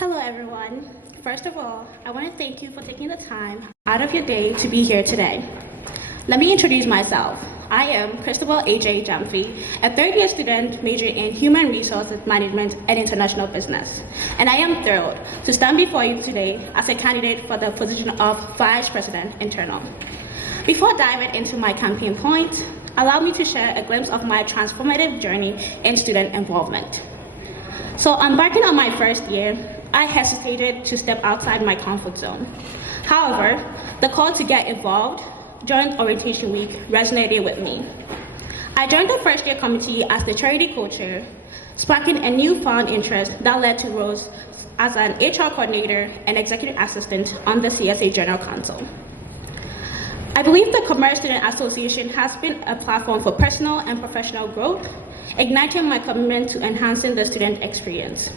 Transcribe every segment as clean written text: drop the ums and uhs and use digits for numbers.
Hello, everyone. First of all, I want to thank you for taking the time out of your day to be here today. Let me introduce myself. I am Christabel Agyei-Gyamfi, a third-year student majoring in Human Resources Management and International Business. And I am thrilled to stand before you today as a candidate for the position of Vice President Internal. Before diving into my campaign point, allow me to share a glimpse of my transformative journey in student involvement. So embarking on my first year, I hesitated to step outside my comfort zone. However, the call to get involved during orientation week resonated with me. I joined the first year committee as the charity co-chair, sparking a newfound interest that led to roles as an HR coordinator and executive assistant on the CSA General Council. I believe the Commerce Student Association has been a platform for personal and professional growth, igniting my commitment to enhancing the student experience.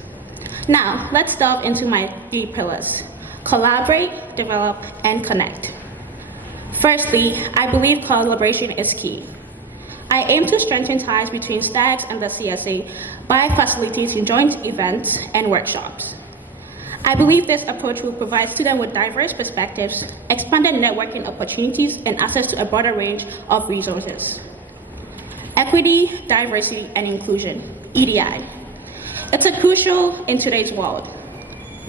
Now, let's delve into my 3 pillars: collaborate, develop, and connect. Firstly, I believe collaboration is key. I aim to strengthen ties between STAGs and the CSA by facilitating joint events and workshops. I believe this approach will provide students with diverse perspectives, expanded networking opportunities, and access to a broader range of resources. Equity, diversity, and inclusion, EDI. It's crucial in today's world.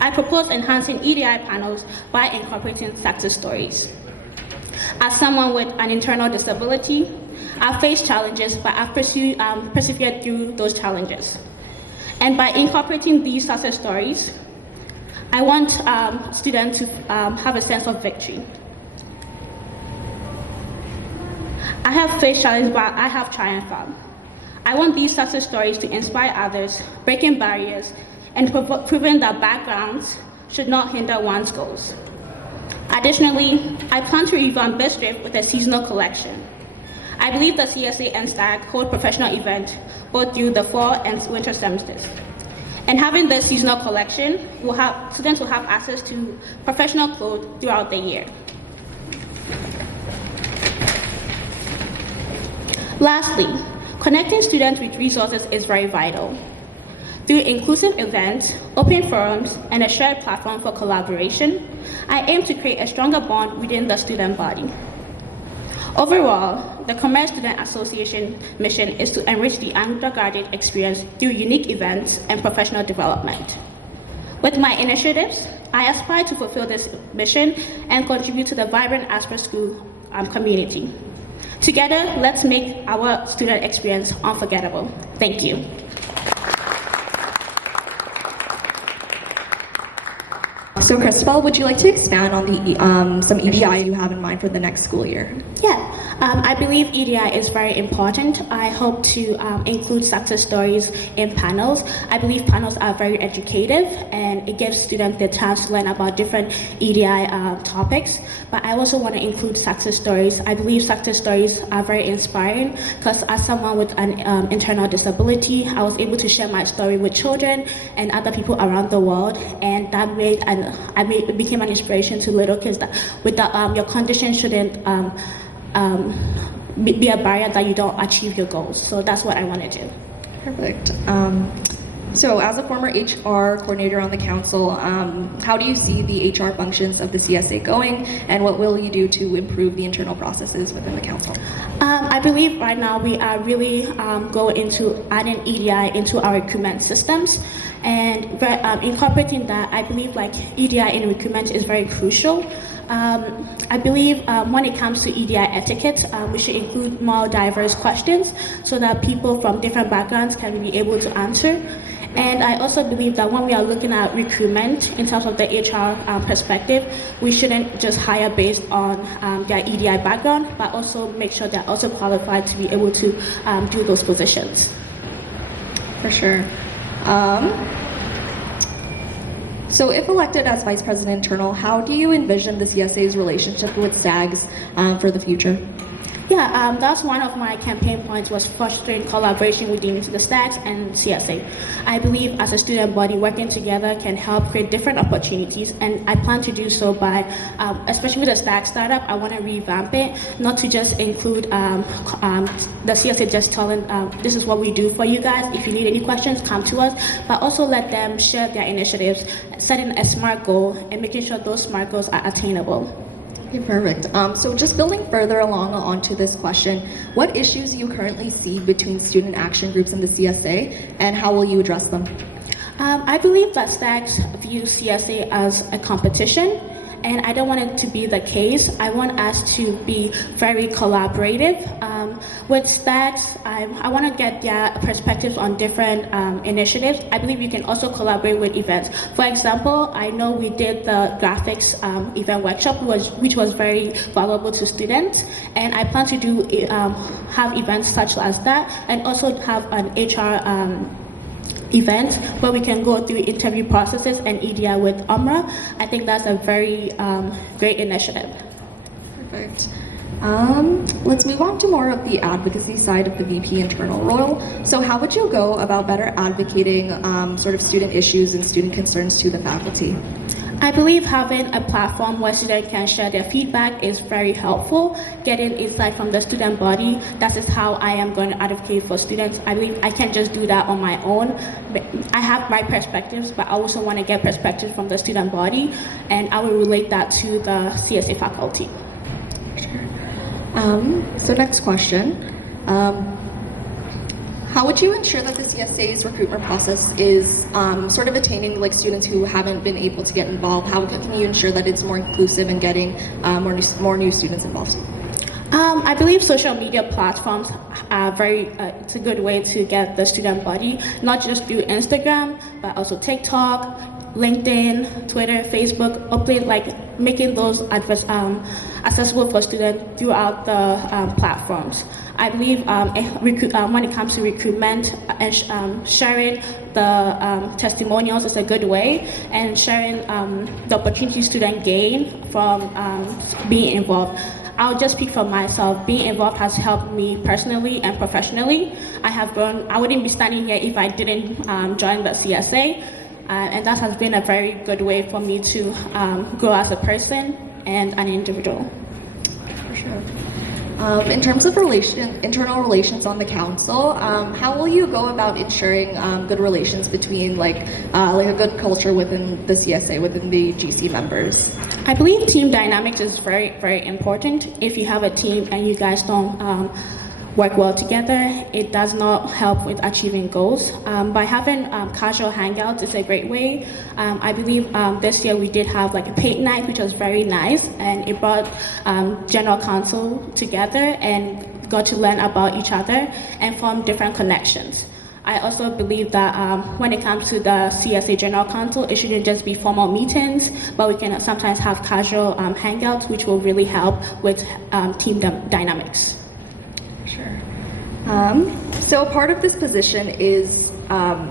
I propose enhancing EDI panels by incorporating success stories. As someone with an internal disability, I've faced challenges, but I've persevered through those challenges. And by incorporating these success stories, I want students to have a sense of victory. I have faced challenges, but I have triumphed. I want these success stories to inspire others, breaking barriers, and proving that backgrounds should not hinder one's goals. Additionally, I plan to revamp this trip with a seasonal collection. I believe the CSA and STAG hold professional events both through the fall and winter semesters. And having this seasonal collection, students will have access to professional clothes throughout the year. Lastly, connecting students with resources is very vital. Through inclusive events, open forums, and a shared platform for collaboration, I aim to create a stronger bond within the student body. Overall, the Commerce Student Association mission is to enrich the undergraduate experience through unique events and professional development. With my initiatives, I aspire to fulfill this mission and contribute to the vibrant Asper School community. Together, let's make our student experience unforgettable. Thank you. So Christabel, would you like to expand on the some EDI you have in mind for the next school year? Yeah, I believe EDI is very important. I hope to include success stories in panels. I believe panels are very educative and it gives students the chance to learn about different EDI topics. But I also want to include success stories. I believe success stories are very inspiring because as someone with an internal disability, I was able to share my story with children and other people around the world, and that it became an inspiration to little kids that your condition shouldn't be a barrier that you don't achieve your goals. So that's what I want to do. Perfect. So as a former HR coordinator on the council, how do you see the HR functions of the CSA going, and what will you do to improve the internal processes within the council? I believe right now we are really going into adding EDI into our recruitment systems, and incorporating that. I believe EDI in recruitment is very crucial. I believe when it comes to EDI etiquette, we should include more diverse questions so that people from different backgrounds can be able to answer. And I also believe that when we are looking at recruitment in terms of the HR perspective, we shouldn't just hire based on their EDI background, but also make sure they're also qualified to be able to do those positions. For sure. So if elected as Vice President Internal, how do you envision the CSA's relationship with STAGs for the future? Yeah, that's one of my campaign points was fostering collaboration within the stacks and CSA. I believe as a student body, working together can help create different opportunities, and I plan to do so by, especially with the stack startup, I want to revamp it, not to just include the CSA just telling, this is what we do for you guys. If you need any questions, come to us, but also let them share their initiatives, setting a SMART goal and making sure those SMART goals are attainable. Okay, perfect. So just building further along onto this question, what issues do you currently see between student action groups and the CSA, and how will you address them? I believe that stacks view CSA as a competition, and I don't want it to be the case. I want us to be very collaborative. With stacks, I want to get their perspectives on different initiatives. I believe you can also collaborate with events. For example, I know we did the graphics event workshop, which was very valuable to students, and I plan to do have events such as that, and also have an HR event where we can go through interview processes and EDI with UMRA. I think that's a very great initiative. Perfect. Let's move on to more of the advocacy side of the VP internal role. So how would you go about better advocating sort of student issues and student concerns to the faculty? I believe having a platform where students can share their feedback is very helpful. Getting insight from the student body, that is how I am going to advocate for students. I believe I can't just do that on my own. I have my perspectives, but I also want to get perspectives from the student body, and I will relate that to the CSA faculty. So next question. How would you ensure that the CSA's recruitment process is sort of attaining like students who haven't been able to get involved? How can you ensure that it's more inclusive and getting more new students involved? I believe social media platforms are it's a good way to get the student body, not just through Instagram, but also TikTok, LinkedIn, Twitter, Facebook, update, like making those accessible for students throughout the platforms. I believe when it comes to recruitment and sharing the testimonials is a good way, and sharing the opportunities students gain from being involved. I'll just speak for myself. Being involved has helped me personally and professionally. I have grown. I wouldn't be standing here if I didn't join the CSA, and that has been a very good way for me to grow as a person and an individual. For sure. In terms of internal relations on the council, how will you go about ensuring good relations between like a good culture within the CSA, within the GC members? I believe team dynamics is very, very important. If you have a team and you guys don't work well together, it does not help with achieving goals. By having casual hangouts is a great way. I believe this year we did have like a paint night, which was very nice, and it brought general council together and got to learn about each other and form different connections. I also believe that when it comes to the CSA General Council, it shouldn't just be formal meetings, but we can sometimes have casual hangouts, which will really help with team dynamics. Sure. So part of this position is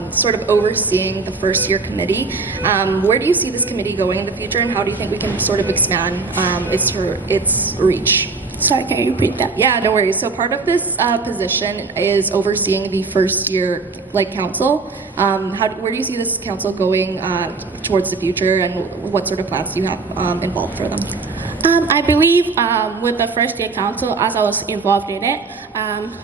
sort of overseeing the first year committee. Where do you see this committee going in the future, and how do you think we can sort of expand its reach? Sorry, can you repeat that? Yeah, no worries. So part of this position is overseeing the first year council. Where do you see this council going towards the future, and what sort of plans do you have involved for them? I believe with the first year council, as I was involved in it,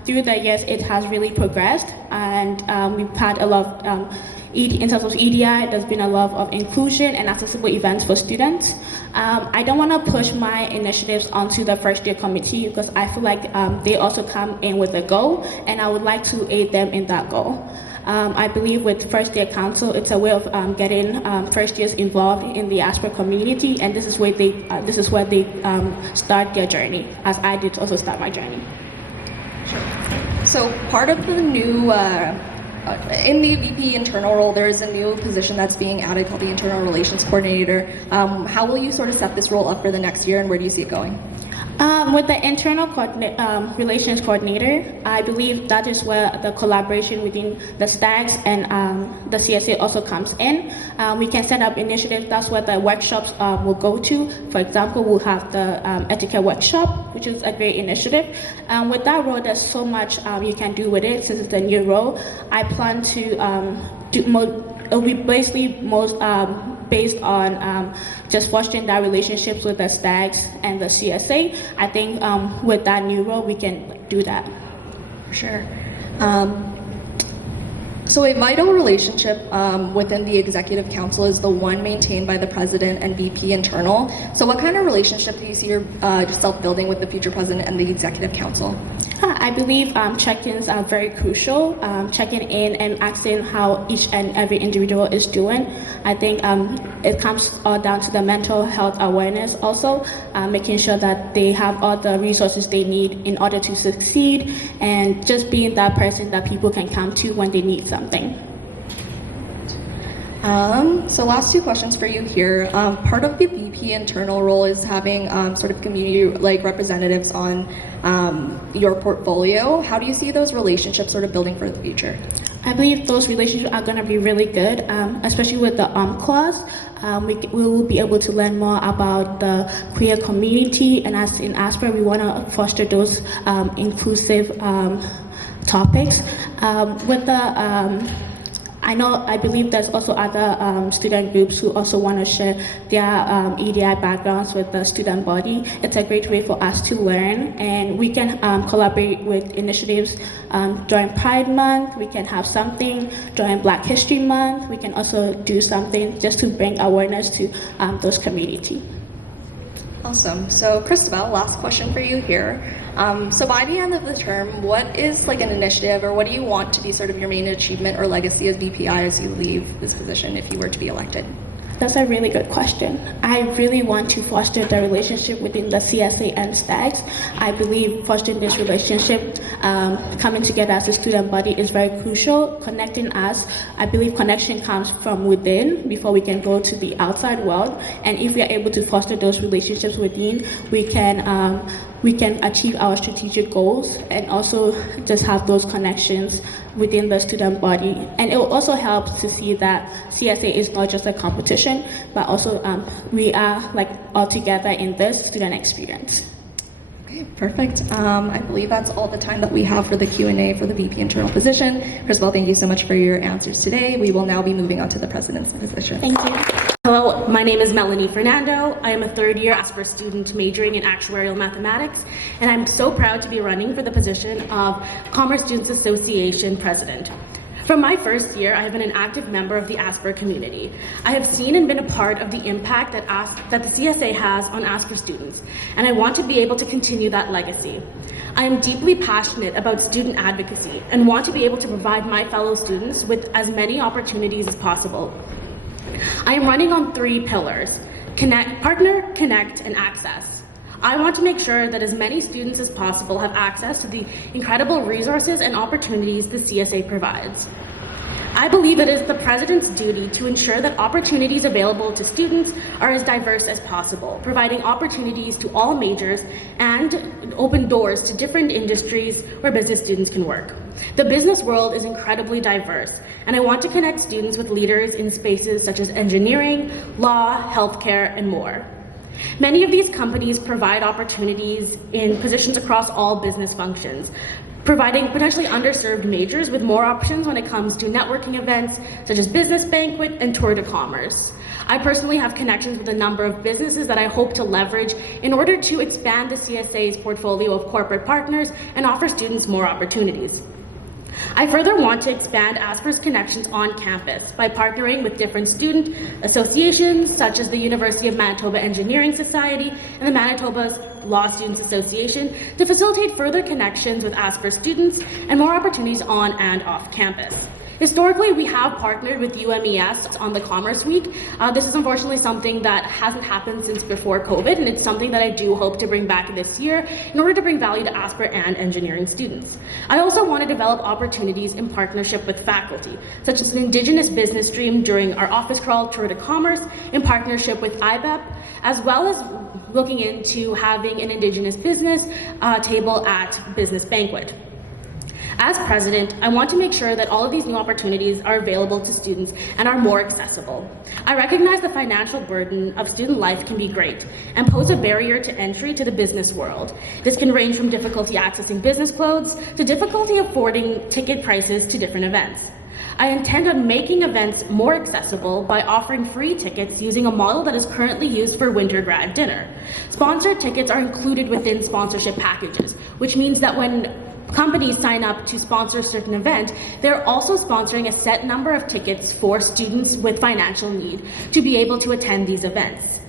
through the years it has really progressed, and we've had a lot of, in terms of EDI, there's been a lot of inclusion and accessible events for students. I don't want to push my initiatives onto the first year committee because I feel like they also come in with a goal, and I would like to aid them in that goal. I believe with first year council, it's a way of getting first years involved in the Asper community, and this is where they start their journey, as I did also start my journey. Sure. So part of the new in the VP internal role, there is a new position that's being added called the Internal Relations Coordinator. How will you sort of set this role up for the next year, and where do you see it going? With the internal relations coordinator, I believe that is where the collaboration between the STAGs and the CSA also comes in. We can set up initiatives. That's where the workshops will go to. For example, we'll have the etiquette workshop, which is a great initiative. With that role, there's so much you can do with it since it's a new role. I plan to it'll be basically most based on just fostering that relationships with the STAGs and the CSA. I think with that new role, we can do that. For sure. So a vital relationship within the Executive Council is the one maintained by the President and VP internal. So what kind of relationship do you see yourself building with the future President and the Executive Council? I believe check-ins are very crucial. Checking in and asking how each and every individual is doing. I think it comes all down to the mental health awareness also, making sure that they have all the resources they need in order to succeed, and just being that person that people can come to when they need something. So last two questions for you here. Part of the VP internal role is having sort of community representatives on your portfolio. How do you see those relationships sort of building for the future? I believe those relationships are going to be really good, especially with the clause. We will be able to learn more about the queer community, and as in ASPER, we want to foster those inclusive topics. With the I believe there's also other student groups who also want to share their EDI backgrounds with the student body. It's a great way for us to learn, and we can collaborate with initiatives during Pride Month. We can have something during Black History Month. We can also do something just to bring awareness to those community. Awesome. So Christabel, last question for you here. So by the end of the term, what is an initiative, or what do you want to be sort of your main achievement or legacy as VPI as you leave this position if you were to be elected? That's a really good question. I really want to foster the relationship within the CSA and STAGs. I believe fostering this relationship, coming together as a student body is very crucial. Connecting us, I believe connection comes from within before we can go to the outside world. And if we are able to foster those relationships within, we can achieve our strategic goals and also just have those connections within the student body. And it will also help to see that CSA is not just a competition, but also we are all together in this student experience. Okay, perfect. I believe that's all the time that we have for the Q&A for the VP internal position. Christabel, thank you so much for your answers today. We will now be moving on to the President's position. Thank you. Hello, my name is Melani Fernando. I am a third-year ASPER student majoring in actuarial mathematics, and I'm so proud to be running for the position of Commerce Students Association President. From my first year, I have been an active member of the ASPER community. I have seen and been a part of the impact that the CSA has on ASPER students, and I want to be able to continue that legacy. I am deeply passionate about student advocacy and want to be able to provide my fellow students with as many opportunities as possible. I am running on 3 pillars: partner, connect, and access. I want to make sure that as many students as possible have access to the incredible resources and opportunities the CSA provides. I believe it is the President's duty to ensure that opportunities available to students are as diverse as possible, providing opportunities to all majors and open doors to different industries where business students can work. The business world is incredibly diverse, and I want to connect students with leaders in spaces such as engineering, law, healthcare, and more. Many of these companies provide opportunities in positions across all business functions, providing potentially underserved majors with more options when it comes to networking events such as business banquet and tour de commerce. I personally have connections with a number of businesses that I hope to leverage in order to expand the CSA's portfolio of corporate partners and offer students more opportunities. I further want to expand ASPER's connections on campus by partnering with different student associations such as the University of Manitoba Engineering Society and the Manitoba Law Students Association to facilitate further connections with ASPER students and more opportunities on and off campus. Historically, we have partnered with UMES on the Commerce Week. This is unfortunately something that hasn't happened since before COVID, and it's something that I do hope to bring back this year in order to bring value to ASPER and engineering students. I also want to develop opportunities in partnership with faculty, such as an Indigenous business stream during our office crawl tour de commerce in partnership with IBEP, as well as looking into having an Indigenous business table at business banquet. As president, I want to make sure that all of these new opportunities are available to students and are more accessible. I recognize the financial burden of student life can be great and pose a barrier to entry to the business world. This can range from difficulty accessing business clothes to difficulty affording ticket prices to different events. I intend on making events more accessible by offering free tickets using a model that is currently used for winter grad dinner. Sponsored tickets are included within sponsorship packages, which means that when companies sign up to sponsor a certain event, they're also sponsoring a set number of tickets for students with financial need to be able to attend these events.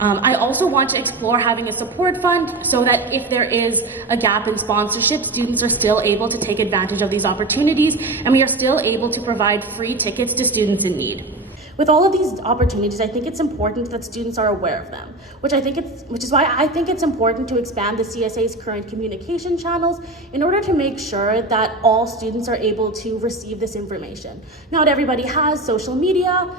I also want to explore having a support fund so that if there is a gap in sponsorship, students are still able to take advantage of these opportunities, and we are still able to provide free tickets to students in need. With all of these opportunities, I think it's important that students are aware of them, which is why I think it's important to expand the CSA's current communication channels in order to make sure that all students are able to receive this information. Not everybody has social media,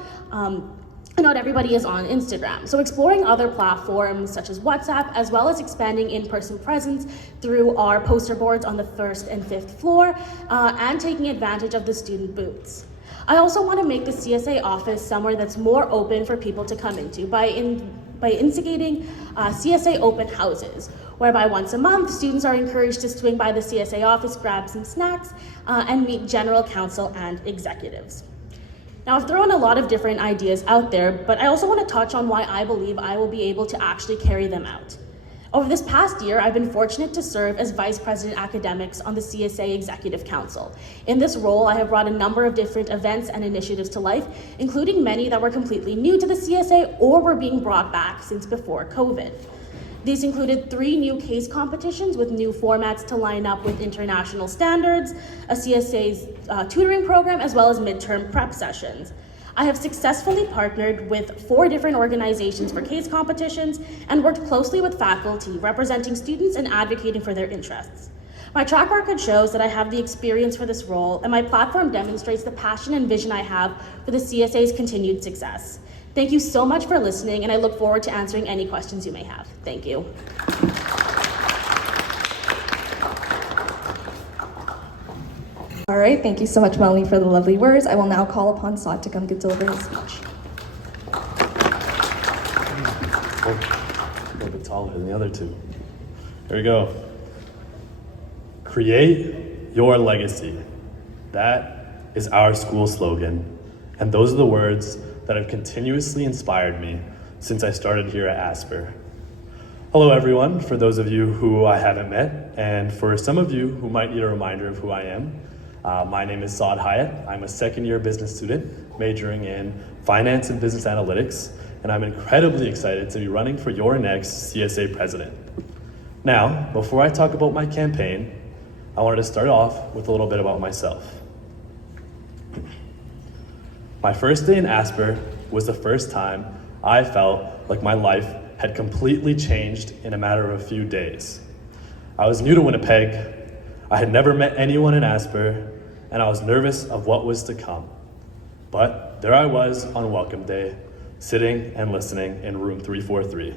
not everybody is on Instagram. So exploring other platforms such as WhatsApp, as well as expanding in-person presence through our poster boards on the 1st and 5th floor, and taking advantage of the student booths. I also want to make the CSA office somewhere that's more open for people to come into by instigating CSA open houses, whereby once a month, students are encouraged to swing by the CSA office, grab some snacks, and meet general counsel and executives. Now, I've thrown a lot of different ideas out there, but I also want to touch on why I believe I will be able to actually carry them out. Over this past year, I've been fortunate to serve as Vice President Academics on the CSA Executive Council. In this role, I have brought a number of different events and initiatives to life, including many that were completely new to the CSA or were being brought back since before COVID. These included 3 new case competitions with new formats to line up with international standards, a CSA's tutoring program, as well as midterm prep sessions. I have successfully partnered with 4 different organizations for case competitions and worked closely with faculty representing students and advocating for their interests. My track record shows that I have the experience for this role, and my platform demonstrates the passion and vision I have for the CSA's continued success. Thank you so much for listening, and I look forward to answering any questions you may have. Thank you. All right, thank you so much, Melani, for the lovely words. I will now call upon Saad to come deliver his speech. A little bit taller than the other two. Here we go. Create your legacy. That is our school slogan, and those are the words that have continuously inspired me since I started here at Asper. Hello everyone, for those of you who I haven't met, and for some of you who might need a reminder of who I am. My name is Saad Hayat. I'm a second-year business student majoring in finance and business analytics, and I'm incredibly excited to be running for your next CSA president. Now, before I talk about my campaign, I wanted to start off with a little bit about myself. My first day in Asper was the first time I felt like my life had completely changed in a matter of a few days. I was new to Winnipeg, I had never met anyone in Asper, and I was nervous of what was to come. But there I was on welcome day, sitting and listening in room 343.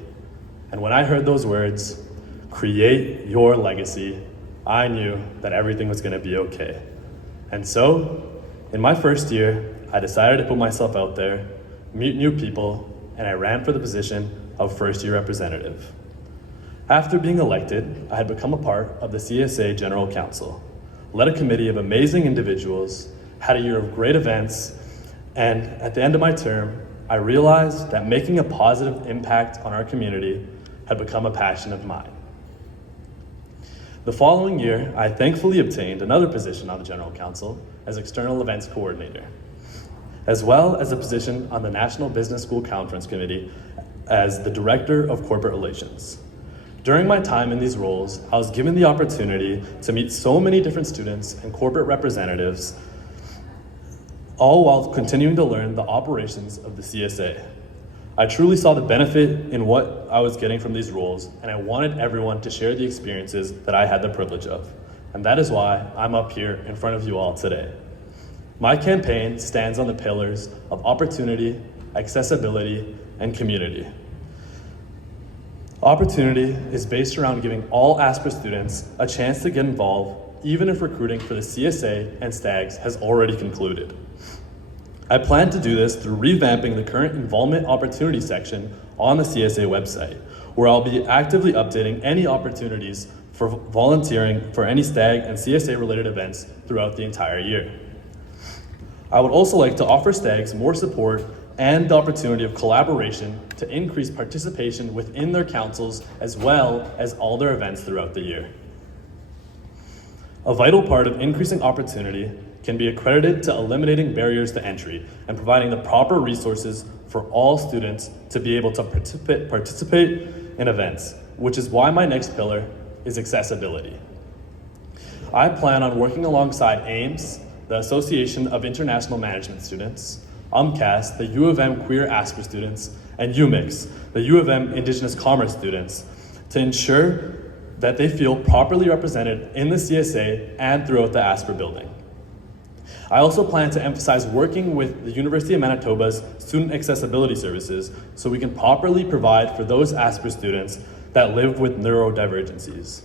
And when I heard those words, create your legacy, I knew that everything was gonna be okay. And so, in my first year, I decided to put myself out there, meet new people, and I ran for the position of first-year representative. After being elected, I had become a part of the CSA General Council, led a committee of amazing individuals, had a year of great events, and at the end of my term, I realized that making a positive impact on our community had become a passion of mine. The following year, I thankfully obtained another position on the General Council as External Events Coordinator, as well as a position on the National Business School Conference Committee as the Director of Corporate Relations. During my time in these roles, I was given the opportunity to meet so many different students and corporate representatives, all while continuing to learn the operations of the CSA. I truly saw the benefit in what I was getting from these roles, and I wanted everyone to share the experiences that I had the privilege of. And that is why I'm up here in front of you all today. My campaign stands on the pillars of opportunity, accessibility, and community. Opportunity is based around giving all Asper students a chance to get involved, even if recruiting for the CSA and STAGs has already concluded. I plan to do this through revamping the current involvement opportunity section on the CSA website, where I'll be actively updating any opportunities for volunteering for any STAG and CSA related events throughout the entire year. I would also like to offer STAGs more support and the opportunity of collaboration to increase participation within their councils as well as all their events throughout the year. A vital part of increasing opportunity can be accredited to eliminating barriers to entry and providing the proper resources for all students to be able to participate in events, which is why my next pillar is accessibility. I plan on working alongside AIMS, the Association of International Management Students, UMCAS, the U of M Queer Asper students, and UMIX, the U of M Indigenous Commerce students, to ensure that they feel properly represented in the CSA and throughout the Asper building. I also plan to emphasize working with the University of Manitoba's Student Accessibility Services so we can properly provide for those Asper students that live with neurodivergencies.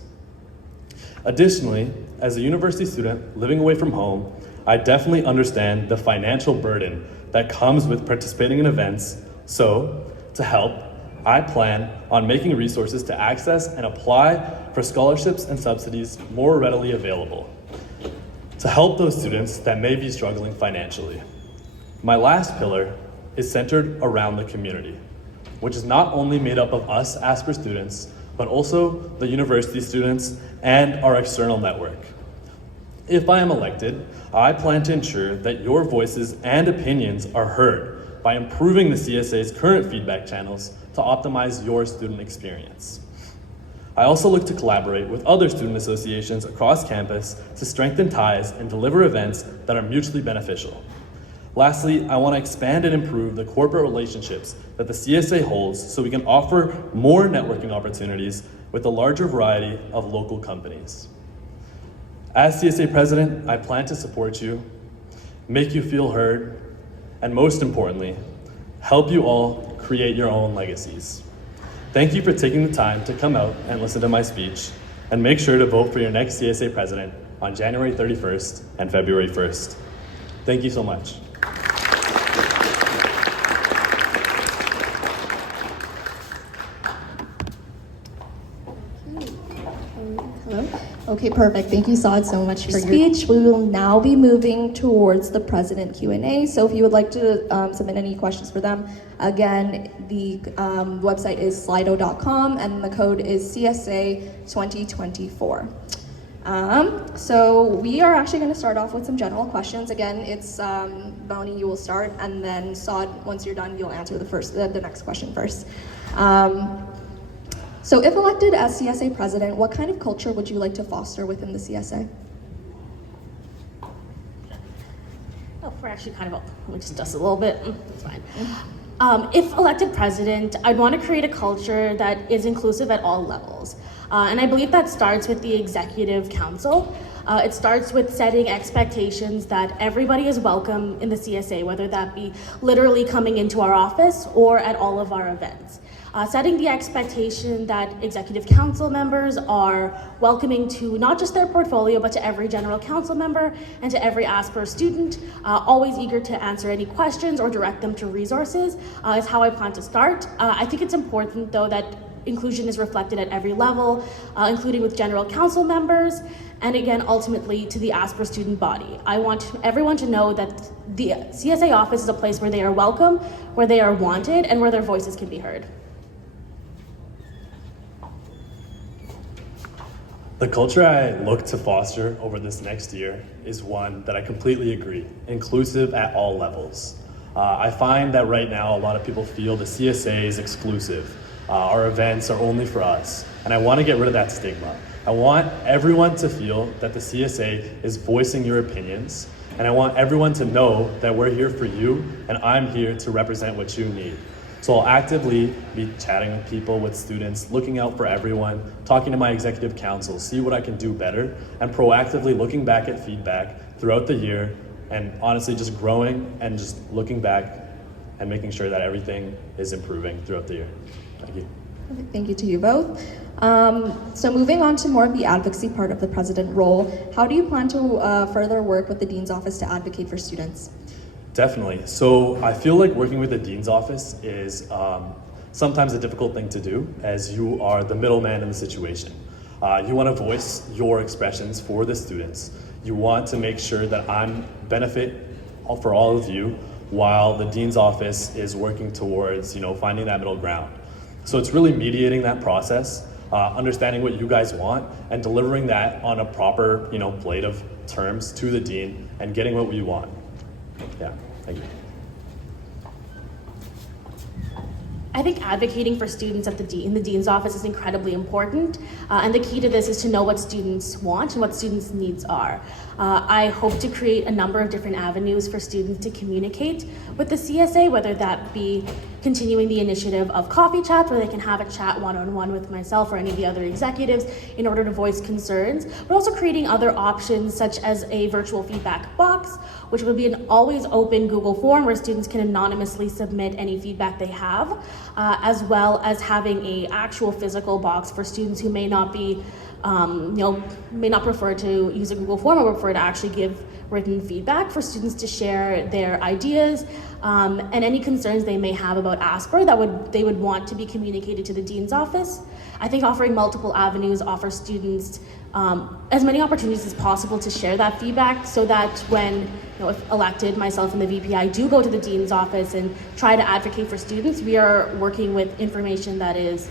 Additionally, as a university student living away from home, I definitely understand the financial burden that comes with participating in events, so to help, I plan on making resources to access and apply for scholarships and subsidies more readily available to help those students that may be struggling financially. My last pillar is centered around the community, which is not only made up of us Asper students, but also the university students and our external network. If I am elected, I plan to ensure that your voices and opinions are heard by improving the CSA's current feedback channels to optimize your student experience. I also look to collaborate with other student associations across campus to strengthen ties and deliver events that are mutually beneficial. Lastly, I want to expand and improve the corporate relationships that the CSA holds so we can offer more networking opportunities with a larger variety of local companies. As CSA president, I plan to support you, make you feel heard, and most importantly, help you all create your own legacies. Thank you for taking the time to come out and listen to my speech, and make sure to vote for your next CSA president on January 31st and February 1st. Thank you so much. Hello. Okay, perfect. Thank you, Saad, so much for your speech. We will now be moving towards the President Q&A. So if you would like to submit any questions for them, again, the website is slido.com and the code is CSA 2024. So we are actually going to start off with some general questions. Again, it's Melani, you will start, and then Saad, once you're done, you'll answer the next question first. So if elected as CSA president, what kind of culture would you like to foster within the CSA? Oh, we're actually kind of, let me just dust a little bit, that's fine. If elected president, I'd want to create a culture that is inclusive at all levels. And I believe that starts with the executive council. It starts with setting expectations that everybody is welcome in the CSA, whether that be literally coming into our office or at all of our events. Setting the expectation that executive council members are welcoming to not just their portfolio, but to every general council member and to every Asper student, always eager to answer any questions or direct them to resources is how I plan to start. I think it's important though that inclusion is reflected at every level, including with general council members, and again, ultimately to the Asper student body. I want everyone to know that the CSA office is a place where they are welcome, where they are wanted, and where their voices can be heard. The culture I look to foster over this next year is one that I completely agree, inclusive at all levels. I find that right now a lot of people feel the CSA is exclusive. Our events are only for us, and I want to get rid of that stigma. I want everyone to feel that the CSA is voicing your opinions, and I want everyone to know that we're here for you, and I'm here to represent what you need. So I'll actively be chatting with people, with students, looking out for everyone, talking to my executive council, see what I can do better, and proactively looking back at feedback throughout the year, and honestly just growing and just looking back and making sure that everything is improving throughout the year. Thank you. Thank you to you both. So moving on to more of the advocacy part of the president role, how do you plan to further work with the dean's office to advocate for students? Definitely. So I feel like working with the dean's office is sometimes a difficult thing to do, as you are the middleman in the situation. You want to voice your expressions for the students. You want to make sure that I'm benefit for all of you, while the dean's office is working towards, finding that middle ground. So it's really mediating that process, understanding what you guys want, and delivering that on a proper, plate of terms to the dean, and getting what we want. Yeah, thank you. I think advocating for students in the dean's office is incredibly important, and the key to this is to know what students want and what students' needs are. I hope to create a number of different avenues for students to communicate with the CSA, whether that be continuing the initiative of coffee chats where they can have a chat one-on-one with myself or any of the other executives in order to voice concerns, but also creating other options such as a virtual feedback box, which will be an always open Google form where students can anonymously submit any feedback they have, as well as having a actual physical box for students who may not be may not prefer to use a Google form or prefer to actually give written feedback for students to share their ideas and any concerns they may have about ASPR that they would want to be communicated to the dean's office. I think offering multiple avenues offers students as many opportunities as possible to share that feedback, so that when, if elected, myself and the VPI do go to the dean's office and try to advocate for students, we are working with information that is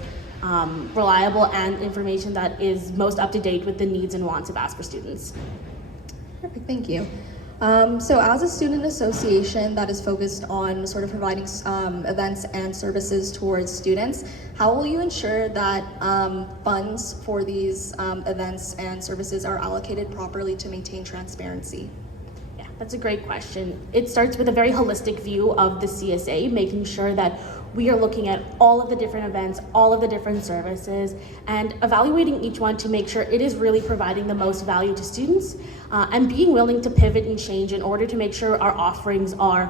reliable and information that is most up to date with the needs and wants of ASPR students. Perfect, thank you. So as a student association that is focused on sort of providing events and services towards students, how will you ensure that funds for these events and services are allocated properly to maintain transparency? Yeah, that's a great question. It starts with a very holistic view of the CSA, making sure that we are looking at all of the different events, all of the different services, and evaluating each one to make sure it is really providing the most value to students, and being willing to pivot and change in order to make sure our offerings are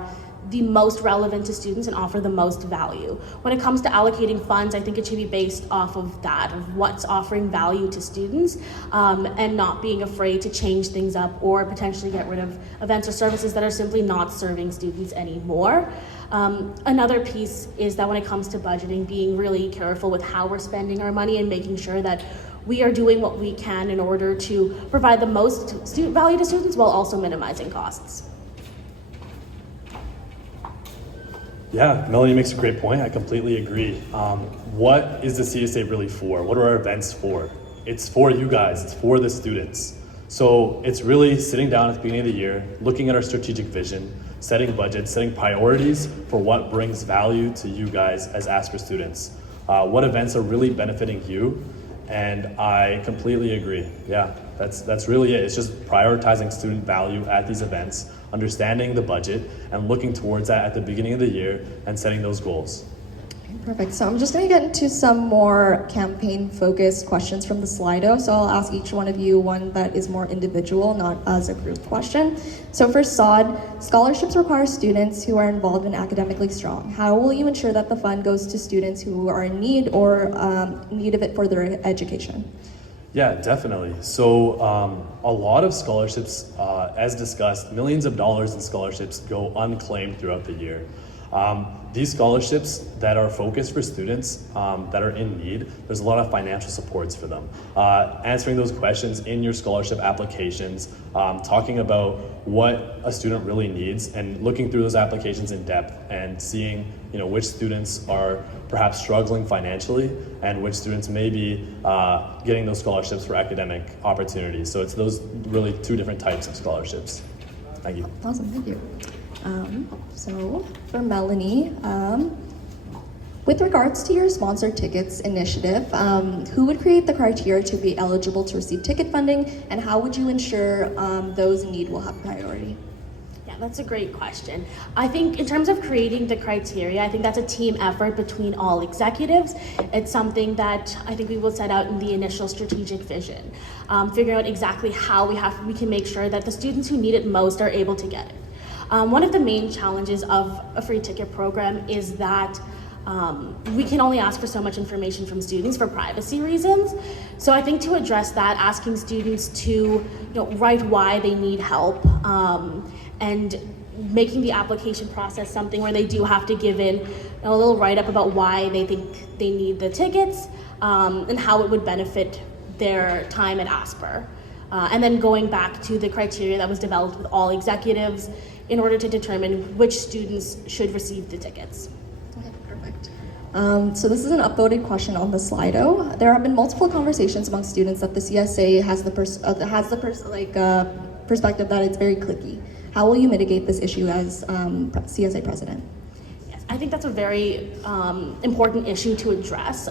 the most relevant to students and offer the most value. When it comes to allocating funds, I think it should be based off of that, of what's offering value to students, and not being afraid to change things up or potentially get rid of events or services that are simply not serving students anymore. Another piece is that when it comes to budgeting, being really careful with how we're spending our money and making sure that we are doing what we can in order to provide the most value to students while also minimizing costs. Yeah, Melanie makes a great point. I completely agree. What is the CSA really for? What are our events for? It's for you guys, it's for the students. So it's really sitting down at the beginning of the year, looking at our strategic vision, setting budgets, setting priorities for what brings value to you guys as ASPR students. What events are really benefiting you? And I completely agree. Yeah, that's really it. It's just prioritizing student value at these events, understanding the budget, and looking towards that at the beginning of the year and setting those goals. Perfect. So I'm just going to get into some more campaign-focused questions from the Slido. So I'll ask each one of you one that is more individual, not as a group question. So for Saad, scholarships require students who are involved and academically strong. How will you ensure that the fund goes to students who are in need or need of it for their education? Yeah, definitely. So a lot of scholarships, as discussed, millions of dollars in scholarships go unclaimed throughout the year. These scholarships that are focused for students that are in need, there's a lot of financial supports for them. Answering those questions in your scholarship applications, talking about what a student really needs, and looking through those applications in depth and seeing which students are perhaps struggling financially and which students may be getting those scholarships for academic opportunities. So it's those really two different types of scholarships. Thank you. Awesome, thank you. So for Melanie, with regards to your sponsored tickets initiative, who would create the criteria to be eligible to receive ticket funding, and how would you ensure those in need will have priority? Yeah, that's a great question. I think in terms of creating the criteria, I think that's a team effort between all executives. It's something that I think we will set out in the initial strategic vision, figuring out exactly how we can make sure that the students who need it most are able to get it. One of the main challenges of a free ticket program is that we can only ask for so much information from students for privacy reasons. So I think to address that, asking students to write why they need help, and making the application process something where they do have to give in a little write-up about why they think they need the tickets, and how it would benefit their time at Asper. And then going back to the criteria that was developed with all executives in order to determine which students should receive the tickets. Okay, perfect. So this is an upvoted question on the Slido. There have been multiple conversations among students that the CSA has the perspective that it's very cliquey. How will you mitigate this issue as CSA president? Yes, I think that's a very important issue to address.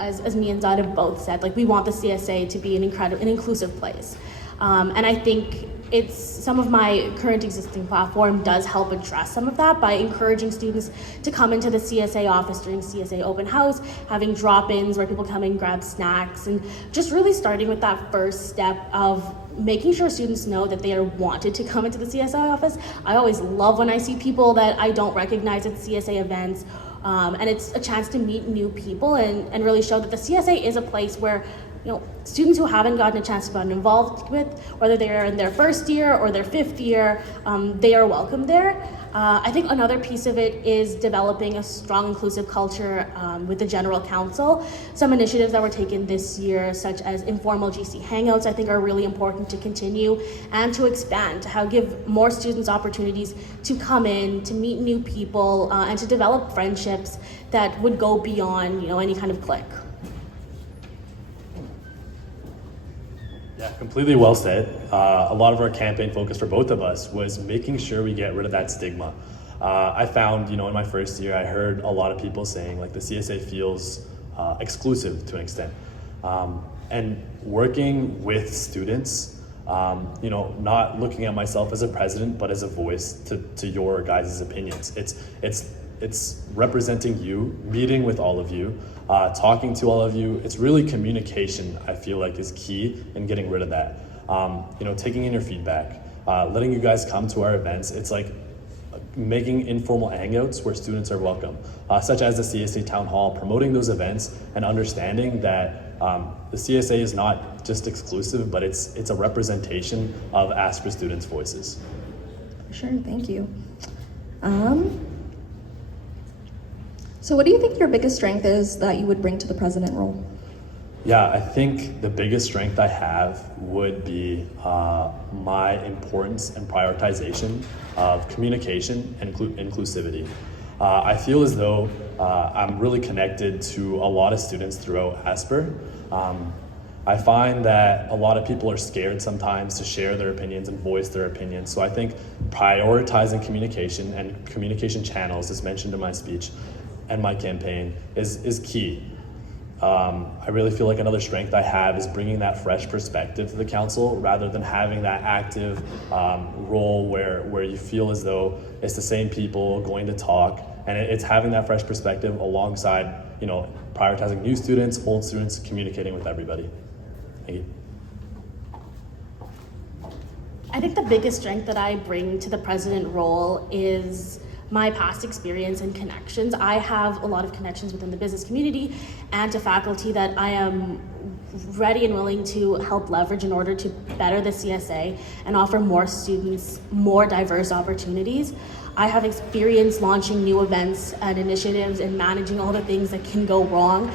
As me and Saad have both said, we want the CSA to be an inclusive place. And I think some of my current existing platform does help address some of that by encouraging students to come into the CSA office during CSA open house, having drop-ins where people come and grab snacks, and just really starting with that first step of making sure students know that they are wanted to come into the CSA office. I always love when I see people that I don't recognize at CSA events. And it's a chance to meet new people and really show that the CSA is a place where students who haven't gotten a chance to get involved with, whether they're in their first year or their fifth year, they are welcome there. I think another piece of it is developing a strong inclusive culture with the General Council. Some initiatives that were taken this year, such as informal GC Hangouts, I think are really important to continue and to expand, to give more students opportunities to come in, to meet new people, and to develop friendships that would go beyond any kind of clique. Yeah, completely well said. A lot of our campaign focus for both of us was making sure we get rid of that stigma. I found, in my first year, I heard a lot of people saying the CSA feels exclusive to an extent. And working with students, not looking at myself as a president, but as a voice to your guys' opinions. It's representing you, meeting with all of you, talking to all of you. It's really communication, I feel is key in getting rid of that. Taking in your feedback, letting you guys come to our events. It's making informal hangouts where students are welcome, such as the CSA Town Hall, promoting those events and understanding that the CSA is not just exclusive, but it's a representation of Asper students' voices. Sure, thank you. So what do you think your biggest strength is that you would bring to the president role? Yeah, I think the biggest strength I have would be my importance and prioritization of communication and inclusivity. I feel as though I'm really connected to a lot of students throughout Asper. I find that a lot of people are scared sometimes to share their opinions and voice their opinions. So I think prioritizing communication and communication channels, as mentioned in my speech, and my campaign is key. I really feel another strength I have is bringing that fresh perspective to the council rather than having that active role where you feel as though it's the same people going to talk, and it's having that fresh perspective alongside prioritizing new students, old students, communicating with everybody. Thank you. I think the biggest strength that I bring to the president role is my past experience and connections. I have a lot of connections within the business community and to faculty that I am ready and willing to help leverage in order to better the CSA and offer more students more diverse opportunities. I have experience launching new events and initiatives and managing all the things that can go wrong,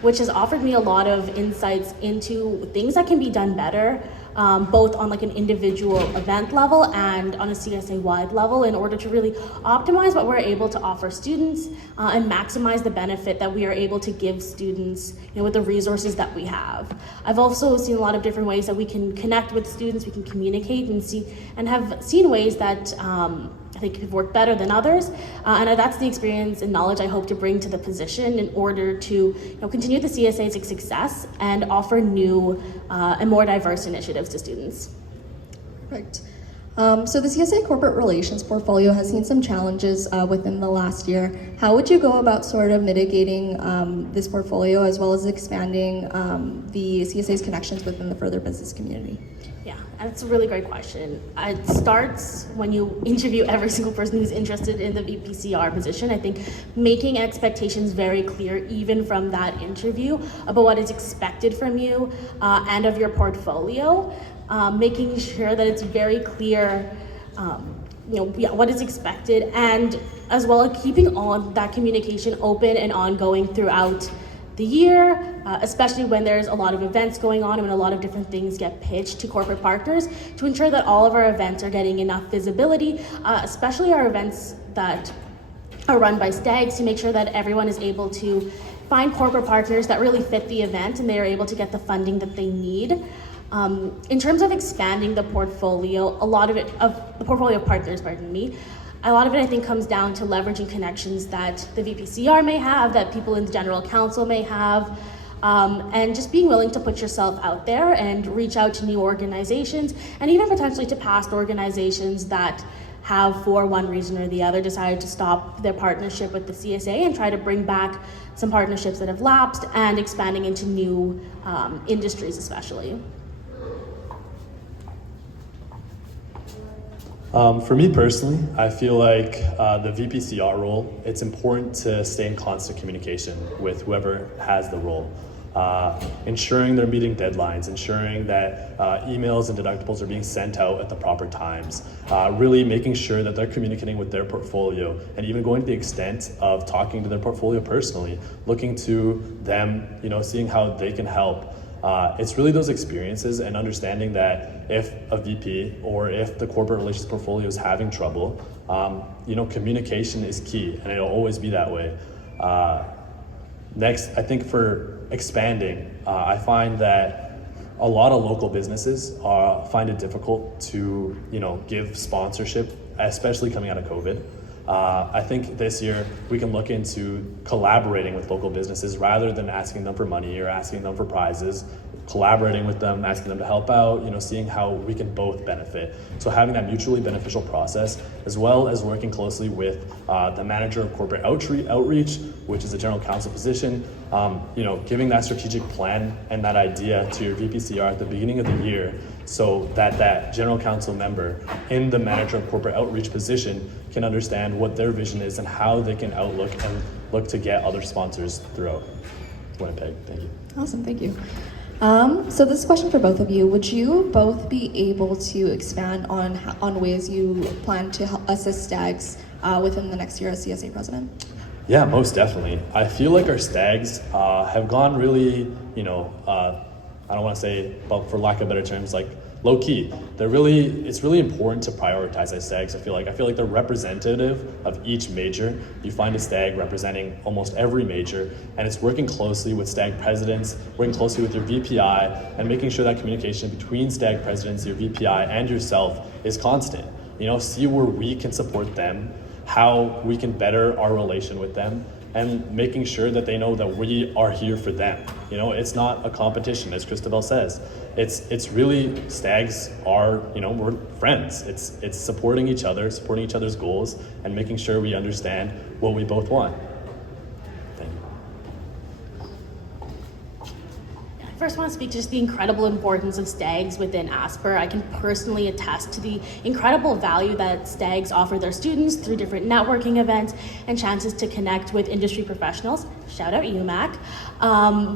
which has offered me a lot of insights into things that can be done better, both on an individual event level and on a CSA-wide level in order to really optimize what we're able to offer students and maximize the benefit that we are able to give students with the resources that we have. I've also seen a lot of different ways that we can connect with students, we can communicate and have seen ways that I think have worked better than others, and that's the experience and knowledge I hope to bring to the position in order to continue the CSA's success and offer new and more diverse initiatives to students. Perfect. So the CSA corporate relations portfolio has seen some challenges within the last year. How would you go about sort of mitigating this portfolio as well as expanding the CSA's connections within the further business community? Yeah, that's a really great question. It starts when you interview every single person who's interested in the VPCR position. I think making expectations very clear, even from that interview, about what is expected from you and of your portfolio, making sure that it's very clear what is expected, and as well as keeping on that communication open and ongoing throughout the year, especially when there's a lot of events going on and when a lot of different things get pitched to corporate partners, to ensure that all of our events are getting enough visibility, especially our events that are run by STAGs, to make sure that everyone is able to find corporate partners that really fit the event and they are able to get the funding that they need. In terms of expanding the portfolio, a lot of the portfolio of partners, a lot of it I think comes down to leveraging connections that the VPCR may have, that people in the General Council may have, and just being willing to put yourself out there and reach out to new organizations, and even potentially to past organizations that have, for one reason or the other, decided to stop their partnership with the CSA and try to bring back some partnerships that have lapsed and expanding into new industries especially. For me personally, I feel like the VPCR role, it's important to stay in constant communication with whoever has the role. Ensuring they're meeting deadlines, ensuring that emails and deductibles are being sent out at the proper times, really making sure that they're communicating with their portfolio, and even going to the extent of talking to their portfolio personally, looking to them, seeing how they can help. It's really those experiences and understanding that if a VP or if the corporate relations portfolio is having trouble, communication is key, and it'll always be that way. Next, I think for expanding, I find that a lot of local businesses find it difficult to, give sponsorship, especially coming out of COVID. I think this year we can look into collaborating with local businesses rather than asking them for money or asking them for prizes, collaborating with them, asking them to help out, seeing how we can both benefit. So having that mutually beneficial process, as well as working closely with the manager of corporate outreach, which is a general counsel position, giving that strategic plan and that idea to your VPCR at the beginning of the year, so that general counsel member in the manager of corporate outreach position can understand what their vision is and how they can outlook and look to get other sponsors throughout Winnipeg. Thank you. Awesome, thank you. So this question for both of you. Would you both be able to expand on ways you plan to assist STAGs within the next year as CSA president? Yeah, most definitely. I feel like our STAGs have gone really, I don't want to say, but for lack of better terms, like low key. It's really important to prioritize as STAGs. I feel like they're representative of each major. You find a STAG representing almost every major, and it's working closely with STAG presidents, working closely with your VPI, and making sure that communication between STAG presidents, your VPI, and yourself is constant. See where we can support them, how we can better our relation with them, and making sure that they know that we are here for them. It's not a competition, as Christabel says. It's really, STAGs are, we're friends. It's supporting each other's goals, and making sure we understand what we both want. Thank you. I first want to speak to just the incredible importance of STAGs within Asper. I can personally attest to the incredible value that STAGs offer their students through different networking events and chances to connect with industry professionals. Shout out UMAC.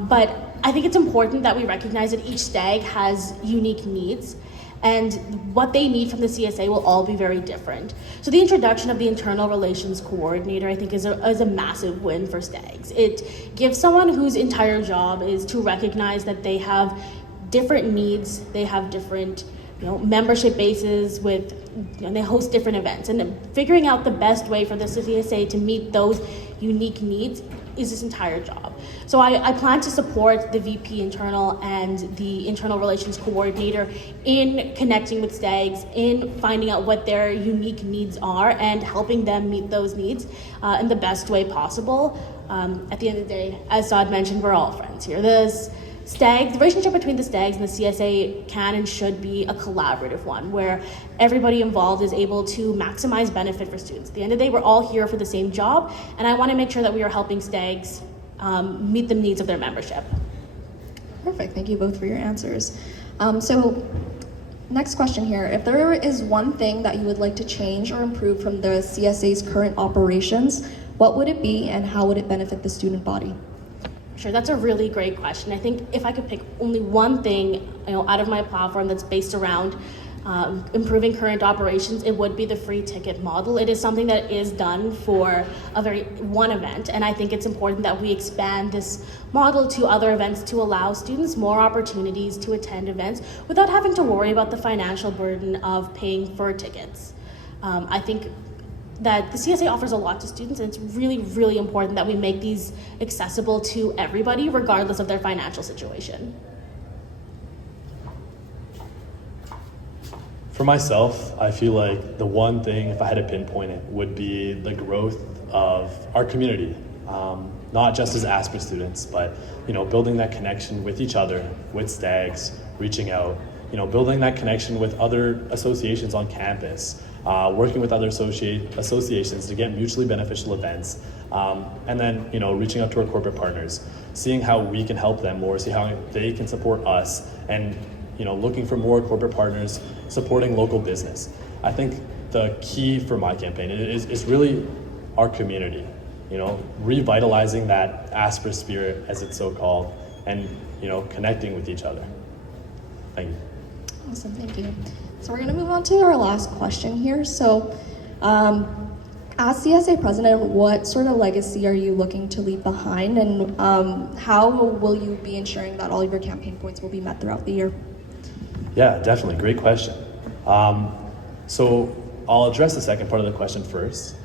But I think it's important that we recognize that each STAG has unique needs, and what they need from the CSA will all be very different. So the introduction of the internal relations coordinator, I think, is a massive win for STAGs. It gives someone whose entire job is to recognize that they have different needs, they have different membership bases and they host different events, and figuring out the best way for the CSA to meet those unique needs is this entire job. So I plan to support the VP internal and the internal relations coordinator in connecting with STAGs, in finding out what their unique needs are and helping them meet those needs in the best way possible. At the end of the day, as Saad mentioned, we're all friends here. The relationship between the STAGs and the CSA can and should be a collaborative one, where everybody involved is able to maximize benefit for students. At the end of the day, we're all here for the same job, and I want to make sure that we are helping STAGs meet the needs of their membership. Perfect, thank you both for your answers. So Next question here. If there is one thing that you would like to change or improve from the CSA's current operations, what would it be and how would it benefit the student body? Sure, that's a really great question. I think if I could pick only one thing, out of my platform that's based around improving current operations, it would be the free ticket model. It is something that is done for one event, and I think it's important that we expand this model to other events to allow students more opportunities to attend events without having to worry about the financial burden of paying for tickets. I think that the CSA offers a lot to students, and it's really, really important that we make these accessible to everybody regardless of their financial situation. For myself, I feel like the one thing, if I had to pinpoint it, would be the growth of our community. Not just as Asper students, but building that connection with each other, with STAGs, reaching out, building that connection with other associations on campus, working with other associations to get mutually beneficial events, and then reaching out to our corporate partners, seeing how we can help them more, see how they can support us, and looking for more corporate partners, supporting local business. I think the key for my campaign is really our community, revitalizing that Asper spirit, as it's so called, and connecting with each other. Thank you. Awesome, thank you. So we're going to move on to our last question here. So, as CSA president, what sort of legacy are you looking to leave behind, and how will you be ensuring that all of your campaign points will be met throughout the year? Yeah, definitely. Great question. So I'll address the second part of the question first.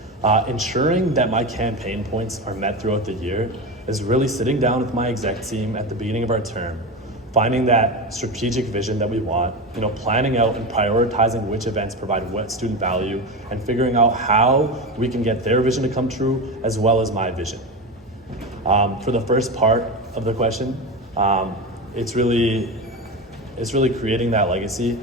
Ensuring that my campaign points are met throughout the year is really sitting down with my exec team at the beginning of our term, finding that strategic vision that we want, planning out and prioritizing which events provide what student value, and figuring out how we can get their vision to come true as well as my vision. For the first part of the question, it's really creating that legacy.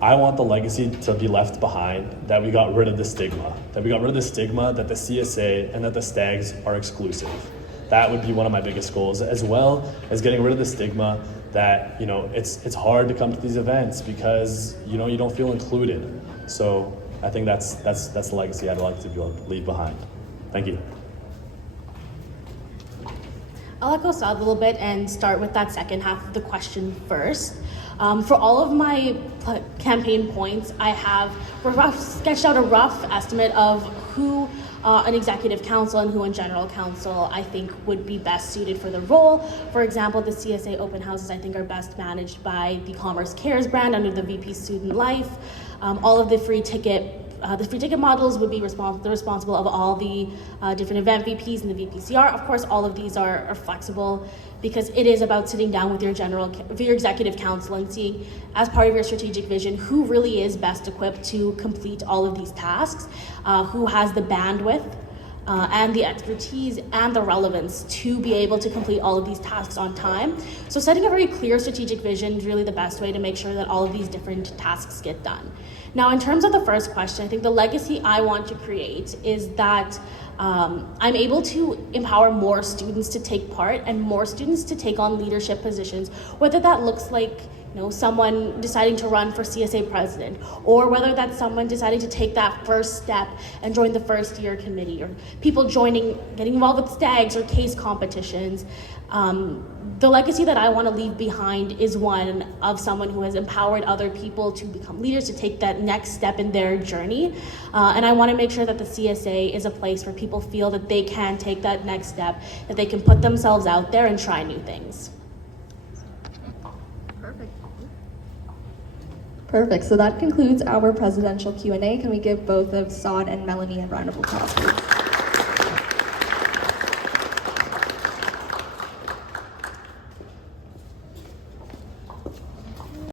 I want the legacy to be left behind that we got rid of the stigma, that the CSA and that the STAGs are exclusive. That would be one of my biggest goals, as well as getting rid of the stigma that it's hard to come to these events because you don't feel included. So I think that's the legacy I'd like to leave behind. Thank you. I'll echo Saad a little bit and start with that second half of the question first. For all of my campaign points, I have sketched out a rough estimate of who an executive council and who in general council I think would be best suited for the role. For example, the CSA open houses I think are best managed by the Commerce Cares brand under the VP Student Life. All of the free ticket models would be responsible of all the different event VPs and the VPCR. Of course, all of these are flexible because it is about sitting down with your executive council and seeing, as part of your strategic vision, who really is best equipped to complete all of these tasks, who has the bandwidth and the expertise and the relevance to be able to complete all of these tasks on time. So setting a very clear strategic vision is really the best way to make sure that all of these different tasks get done. Now, in terms of the first question, I think the legacy I want to create is that I'm able to empower more students to take part and more students to take on leadership positions, whether that looks like someone deciding to run for CSA president, or whether that's someone deciding to take that first step and join the first year committee, or people getting involved with STAGs or case competitions. The legacy that I want to leave behind is one of someone who has empowered other people to become leaders, to take that next step in their journey. And I want to make sure that the CSA is a place where people feel that they can take that next step, that they can put themselves out there and try new things. Perfect. So that concludes our presidential Q&A. Can we give both of Saad and Melani a round of applause, please?